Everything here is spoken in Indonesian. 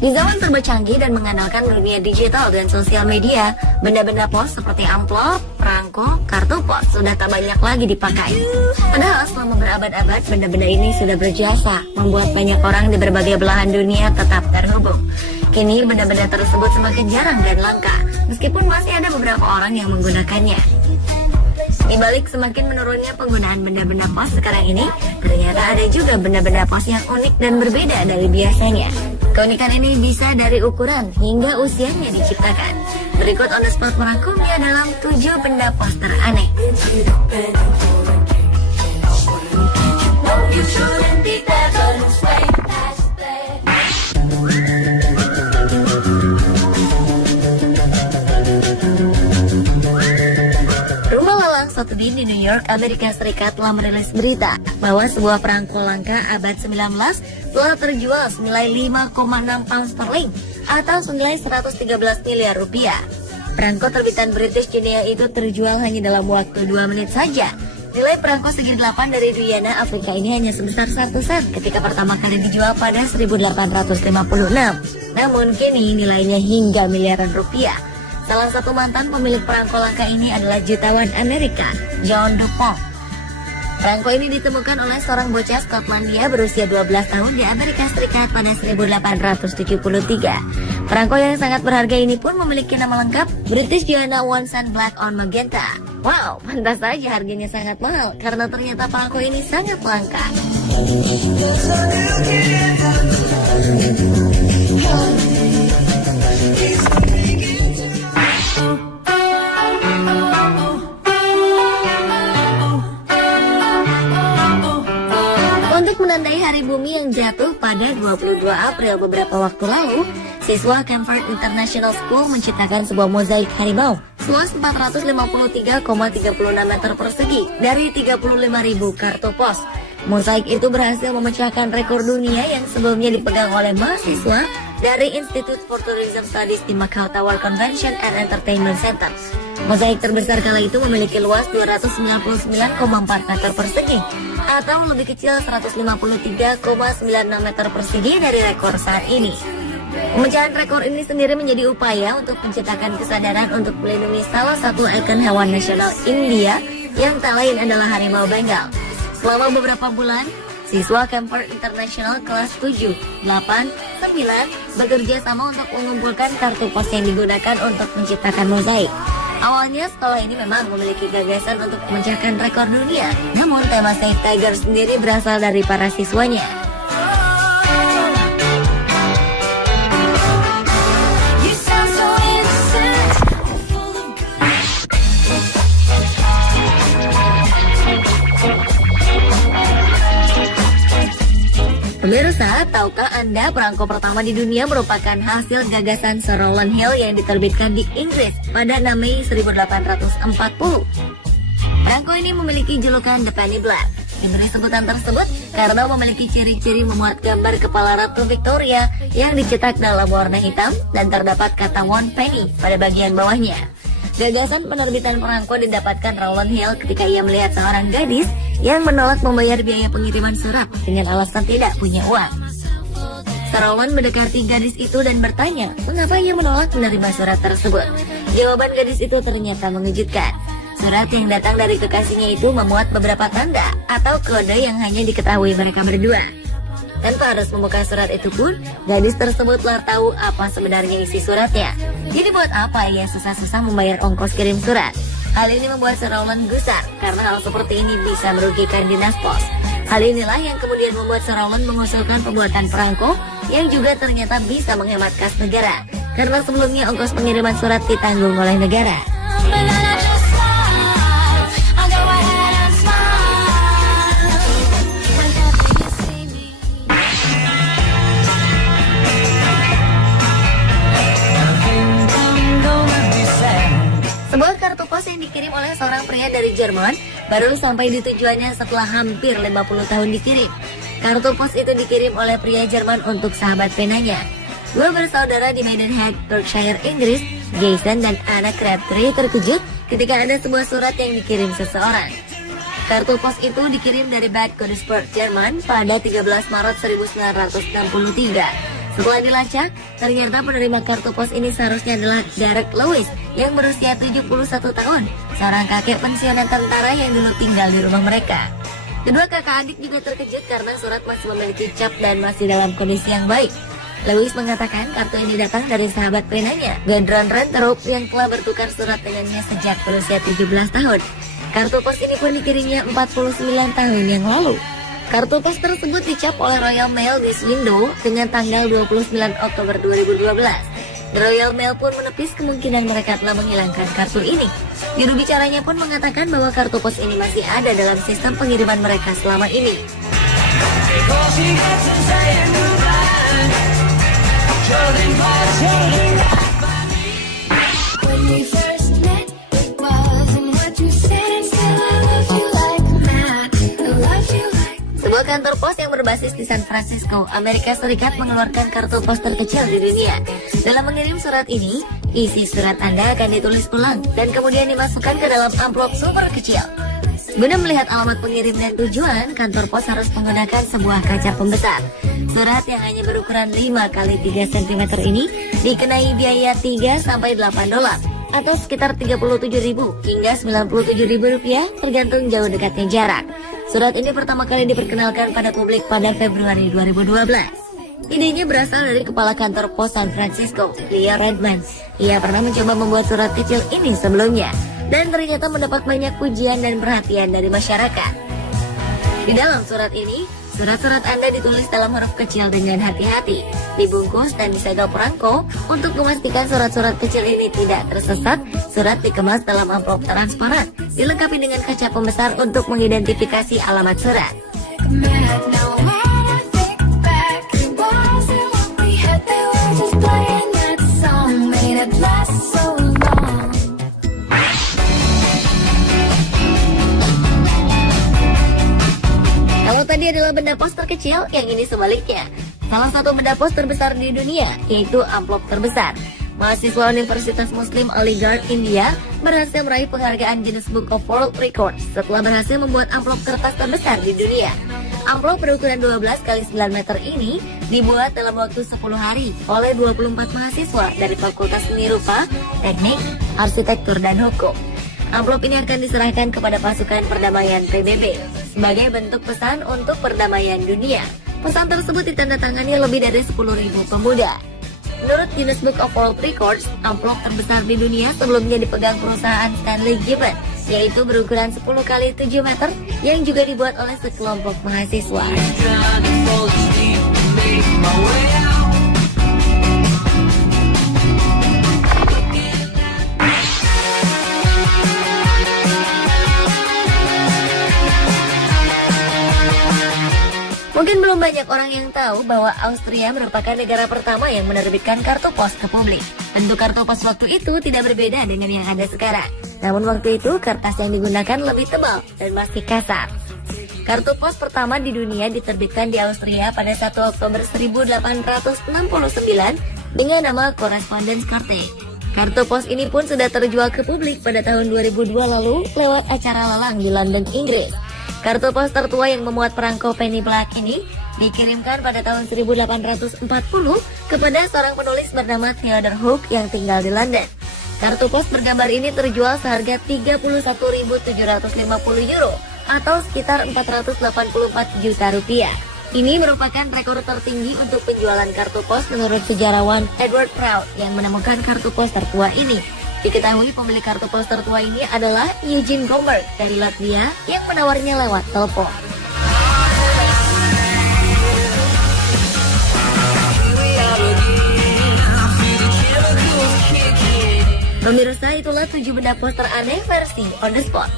Di zaman serba canggih dan mengandalkan dunia digital dan sosial media, benda-benda pos seperti amplop, perangko, kartu pos sudah tak banyak lagi dipakai. Padahal selama berabad-abad, benda-benda ini sudah berjasa, membuat banyak orang di berbagai belahan dunia tetap terhubung. Kini benda-benda tersebut semakin jarang dan langka, meskipun masih ada beberapa orang yang menggunakannya. Di balik semakin menurunnya penggunaan benda-benda pos sekarang ini, ternyata ada juga benda-benda pos yang unik dan berbeda dari biasanya. Keunikan ini bisa dari ukuran hingga usianya diciptakan. Berikut on the spot merangkumnya dalam 7 benda pos teraneh. Satu di New York, Amerika Serikat telah merilis berita bahwa sebuah perangko langka abad 19 telah terjual senilai 5,6 pound sterling atau senilai 113 miliar rupiah. Perangko terbitan British Guinea itu terjual hanya dalam waktu 2 menit saja. Nilai perangko segi 8 dari Guyana, Afrika ini hanya sebesar 1 sen ketika pertama kali dijual pada 1856. Namun kini nilainya hingga miliaran rupiah. Salah satu mantan pemilik perangko langka ini adalah jutawan Amerika, John DuPont. Perangko ini ditemukan oleh seorang bocah Skotlandia berusia 12 tahun di Amerika Serikat pada 1873. Perangko yang sangat berharga ini pun memiliki nama lengkap British Guiana One Cent Black on Magenta. Wow, pantas saja harganya sangat mahal karena ternyata perangko ini sangat langka. Menandai Hari Bumi yang jatuh pada 22 April beberapa waktu lalu, siswa Camford International School menciptakan sebuah mozaik harimau seluas 453,36 meter persegi dari 35.000 kartu pos. Mozaik itu berhasil memecahkan rekor dunia yang sebelumnya dipegang oleh mahasiswa dari Institute for Tourism Studies di Macau Tower Convention and Entertainment Center. Mozaik terbesar kala itu memiliki luas 299,4 meter persegi atau lebih kecil 153,96 meter persegi dari rekor saat ini. Pemecahan rekor ini sendiri menjadi upaya untuk menciptakan kesadaran untuk melindungi salah satu ikon hewan nasional India yang tak lain adalah harimau Bengal. Selama beberapa bulan, siswa Camford International kelas 7, 8, 9 bekerja sama untuk mengumpulkan kartu pos yang digunakan untuk menciptakan mozaik. Awalnya sekolah ini memang memiliki gagasan untuk memecahkan rekor dunia, namun tema Save Tiger sendiri berasal dari para siswanya. Pemirsa, tahukah Anda perangko pertama di dunia merupakan hasil gagasan Sir Rowland Hill yang diterbitkan di Inggris pada 6 Mei 1840. Perangko ini memiliki julukan The Penny Black. Diberi sebutan tersebut karena memiliki ciri-ciri memuat gambar kepala Ratu Victoria yang dicetak dalam warna hitam dan terdapat kata one penny pada bagian bawahnya. Gagasan penerbitan perangko didapatkan Rowland Hill ketika ia melihat seorang gadis yang menolak membayar biaya pengiriman surat dengan alasan tidak punya uang. Sir Rowland mendekati gadis itu dan bertanya mengapa ia menolak menerima surat tersebut. Jawaban gadis itu ternyata mengejutkan. Surat yang datang dari kekasihnya itu memuat beberapa tanda atau kode yang hanya diketahui mereka berdua. Tanpa harus membuka surat itu pun, gadis tersebut telah tahu apa sebenarnya isi suratnya. Jadi buat apa ia susah-susah membayar ongkos kirim surat? Hal ini membuat Sir Rowland gusar karena hal seperti ini bisa merugikan dinas pos. Hal inilah yang kemudian membuat Sir Rowland mengusulkan pembuatan perangko yang juga ternyata bisa menghemat kas negara karena sebelumnya ongkos pengiriman surat ditanggung oleh negara. Sebuah kartu pos yang dikirim oleh seorang pria dari Jerman baru sampai di tujuannya setelah hampir 50 tahun dikirim. Kartu pos itu dikirim oleh pria Jerman untuk sahabat penanya. Dua bersaudara di Maidenhead, Berkshire, Inggris, Jason dan Anna Crabtree terkejut ketika ada sebuah surat yang dikirim seseorang. Kartu pos itu dikirim dari Bad Godesberg, Jerman pada 13 Maret 1963. Setelah dilacak, ternyata penerima kartu pos ini seharusnya adalah Derek Lewis yang berusia 71 tahun, seorang kakek pensiunan tentara yang dulu tinggal di rumah mereka. Kedua kakak adik juga terkejut karena surat masih memiliki cap dan masih dalam kondisi yang baik. Lewis mengatakan kartu ini datang dari sahabat penanya, Gudrun Renterup, yang telah bertukar surat dengannya sejak berusia 17 tahun. Kartu pos ini pun dikirimnya 49 tahun yang lalu. Kartu pos tersebut dicap oleh Royal Mail di Window dengan tanggal 29 Oktober 2012. The Royal Mail pun menepis kemungkinan mereka telah menghilangkan kartu ini. Juru bicaranya pun mengatakan bahwa kartu pos ini masih ada dalam sistem pengiriman mereka selama ini. Sebuah kantor pos yang berbasis di San Francisco, Amerika Serikat mengeluarkan kartu pos terkecil di dunia. Dalam mengirim surat ini, isi surat Anda akan ditulis ulang dan kemudian dimasukkan ke dalam amplop super kecil. Guna melihat alamat pengirim dan tujuan, kantor pos harus menggunakan sebuah kaca pembesar. Surat yang hanya berukuran 5 x 3 cm ini dikenai biaya 3-8 dolar atau sekitar 37.000 hingga 97.000 rupiah tergantung jauh dekatnya jarak. Surat ini pertama kali diperkenalkan pada publik pada Februari 2012. Idenya berasal dari kepala kantor pos San Francisco, Leah Redman. Ia pernah mencoba membuat surat kecil ini sebelumnya dan ternyata mendapat banyak pujian dan perhatian dari masyarakat. Di dalam surat ini, surat-surat Anda ditulis dalam huruf kecil dengan hati-hati, dibungkus dan disegel perangko. Untuk memastikan surat-surat kecil ini tidak tersesat, surat dikemas dalam amplop transparan, dilengkapi dengan kaca pembesar untuk mengidentifikasi alamat surat. Kalau tadi adalah benda pos terkecil, yang ini sebaliknya. Salah satu benda pos terbesar di dunia, yaitu amplop terbesar. Mahasiswa Universitas Muslim Aligarh, India, berhasil meraih penghargaan Guinness Book of World Records setelah berhasil membuat amplop kertas terbesar di dunia. Amplop berukuran 12 x 9 meter ini dibuat dalam waktu 10 hari oleh 24 mahasiswa dari Fakultas Seni Rupa, Teknik, Arsitektur, dan Hukum. Amplop ini akan diserahkan kepada pasukan perdamaian PBB sebagai bentuk pesan untuk perdamaian dunia. Pesan tersebut ditandatangani lebih dari 10.000 pemuda. Menurut Guinness Book of World Records, amplop terbesar di dunia sebelumnya dipegang perusahaan Stanley Gibbon, yaitu berukuran 10 x 7 meter yang juga dibuat oleh sekelompok mahasiswa. Mungkin belum banyak orang yang tahu bahwa Austria merupakan negara pertama yang menerbitkan kartu pos ke publik. Bentuk kartu pos waktu itu tidak berbeda dengan yang ada sekarang. Namun waktu itu kertas yang digunakan lebih tebal dan masih kasar. Kartu pos pertama di dunia diterbitkan di Austria pada 1 Oktober 1869 dengan nama Correspondence Karte. Kartu pos ini pun sudah terjual ke publik pada tahun 2002 lalu lewat acara lelang di London, Inggris. Kartu pos tertua yang memuat perangko penny black ini dikirimkan pada tahun 1840 kepada seorang penulis bernama Theodore Hook yang tinggal di London. Kartu pos bergambar ini terjual seharga 31.750 euro atau sekitar 484 juta rupiah. Ini merupakan rekor tertinggi untuk penjualan kartu pos menurut sejarawan Edward Proud yang menemukan kartu pos tertua ini. Diketahui pemilik kartu pos tertua ini adalah Eugene Gomberg dari Latvia yang menawarnya lewat telepon. Pemirsa, itulah 7 benda pos teraneh versi On The Spot.